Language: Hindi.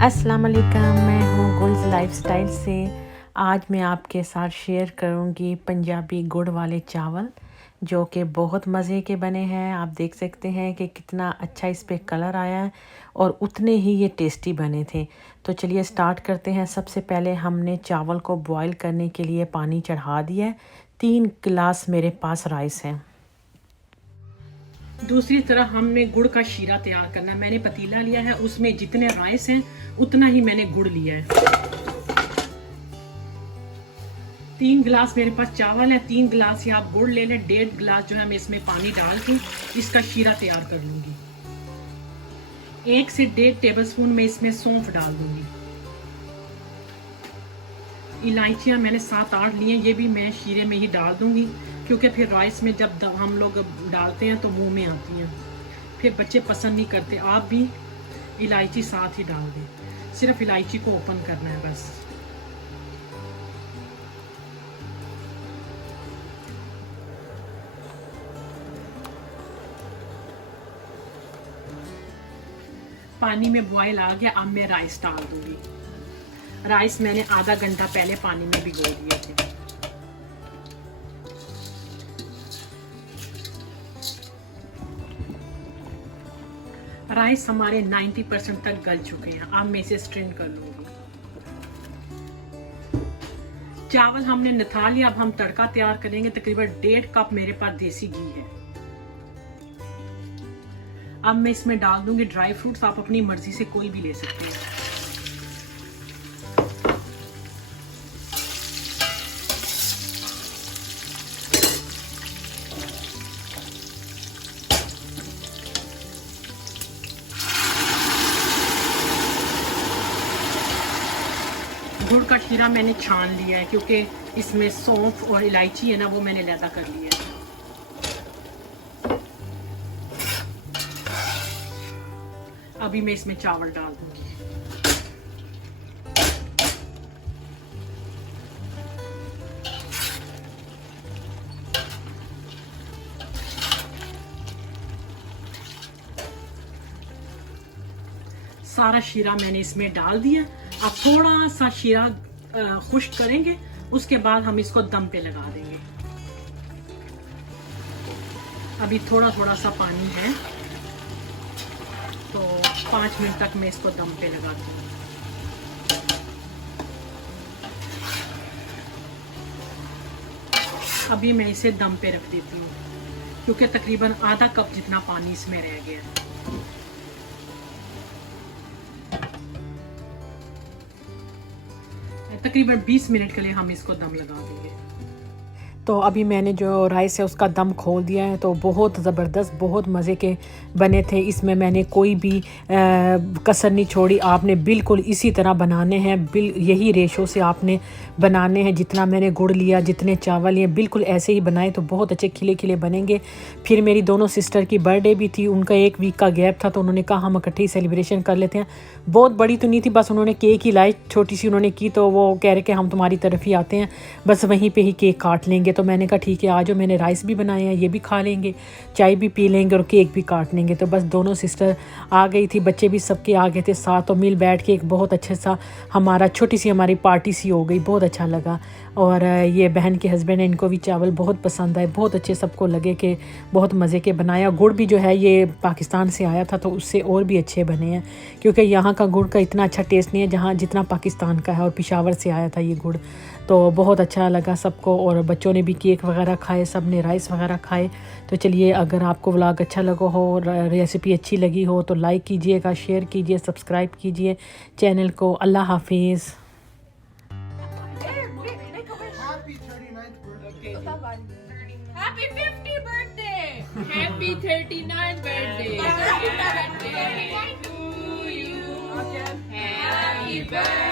अस्सलाम वालेकुम, मैं हूँ गुल्स लाइफस्टाइल से। आज मैं आपके साथ शेयर करूँगी पंजाबी गुड़ वाले चावल जो कि बहुत मज़े के बने हैं। आप देख सकते हैं कि कितना अच्छा इस पे कलर आया है और उतने ही ये टेस्टी बने थे। तो चलिए स्टार्ट करते हैं। सबसे पहले हमने चावल को बॉईल करने के लिए पानी चढ़ा दिया है। 3 गिलास मेरे पास राइस है। दूसरी तरफ हमने गुड़ का शीरा तैयार करना है। मैंने पतीला लिया है, उसमें जितने राइस हैं उतना ही मैंने गुड़ लिया है। 3 गिलास मेरे पास चावल है, 3 गिलास ही आप गुड़ ले लें। 1.5 गिलास जो है मैं इसमें पानी डाल के इसका शीरा तैयार कर लूंगी। 1 से 1.5 टेबलस्पून में इसमें सौंफ डाल दूंगी। इलायचियाँ मैंने 7-8 ली हैं, ये भी मैं शीरे में ही डाल दूंगी क्योंकि फिर राइस में जब हम लोग डालते हैं तो मुंह में आती हैं, फिर बच्चे पसंद नहीं करते। आप भी इलायची साथ ही डाल दें, सिर्फ इलायची को ओपन करना है बस। पानी में बॉयल आ गया, अब मैं राइस डाल दूंगी। राइस मैंने आधा घंटा पहले पानी में भिगो दिए थे। राइस हमारे 90% तक गल चुके हैं। अब मैं इसे स्ट्रेन कर लूंगी। चावल हमने निथाल लिया, अब हम तड़का तैयार करेंगे। तकरीबन 1.5 कप मेरे पास देसी घी है। अब मैं इसमें डाल दूंगी ड्राई फ्रूट्स, आप अपनी मर्जी से कोई भी ले सकते हैं। गुड़ का शीरा मैंने छान लिया है क्योंकि इसमें सौंफ और इलायची है ना, वो मैंने लैदा कर लिया है। अभी मैं इसमें चावल डाल दूंगी। सारा शीरा मैंने इसमें डाल दिया। अब थोड़ा सा शीरा खुश्क करेंगे, उसके बाद हम इसको दम पे लगा देंगे। अभी थोड़ा थोड़ा सा पानी है, तो 5 मिनट तक मैं इसको दम पे लगाती हूँ। अभी मैं इसे दम पे रख देती हूँ क्योंकि तकरीबन आधा कप जितना पानी इसमें रह गया है। तकरीबन 20 मिनट के लिए हम इसको दम लगा देंगे। तो अभी मैंने जो राइस है उसका दम खोल दिया है, तो बहुत ज़बरदस्त, बहुत मज़े के बने थे। इसमें मैंने कोई भी कसर नहीं छोड़ी। आपने बिल्कुल इसी तरह बनाने हैं, यही रेशो से आपने बनाने हैं। जितना मैंने गुड़ लिया, जितने चावल लिए, बिल्कुल ऐसे ही बनाए तो बहुत अच्छे खिले खिले बनेंगे। फिर मेरी दोनों सिस्टर की बर्थडे भी थी, उनका 1 वीक का गैप था, तो उन्होंने कहा हम इकट्ठे ही सेलिब्रेशन कर लेते हैं। बहुत बड़ी तो नहीं थी, बस उन्होंने केक ही लाई, छोटी सी उन्होंने की, तो वो कह रहे कि हम तुम्हारी तरफ ही आते हैं, बस वहीं पे ही केक काट लेंगे। तो मैंने कहा ठीक है आ जाओ। मैंने राइस भी बनाए हैं, ये भी खा लेंगे, चाय भी पी लेंगे और केक भी काट लेंगे। तो बस दोनों सिस्टर आ गई थी, बच्चे भी सबके आ गए थे साथ, तो मिल बैठ के एक बहुत अच्छे सा हमारा छोटी सी हमारी पार्टी सी हो गई। बहुत अच्छा लगा। और ये बहन के हस्बैंड है, इनको भी चावल बहुत पसंद आए, बहुत अच्छे सबको लगे कि बहुत मज़े के बनाया। गुड़ भी जो है ये पाकिस्तान से आया था, तो उससे और भी अच्छे बने हैं क्योंकि यहाँ का गुड़ का इतना अच्छा टेस्ट नहीं है जहाँ जितना पाकिस्तान का है, और पेशावर से आया था ये गुड़। तो बहुत अच्छा लगा सबको, और बच्चों ने भी केक वगैरह खाए, सब ने राइस वगैरह खाए। तो चलिए, अगर आपको व्लॉग अच्छा लगा हो, रेसिपी अच्छी लगी हो तो लाइक कीजिएगा, शेयर कीजिए, सब्सक्राइब कीजिए चैनल को। अल्लाह हाफिज़। Happy 50th birthday! Happy 39th birthday! Happy birthday to you! Happy birthday!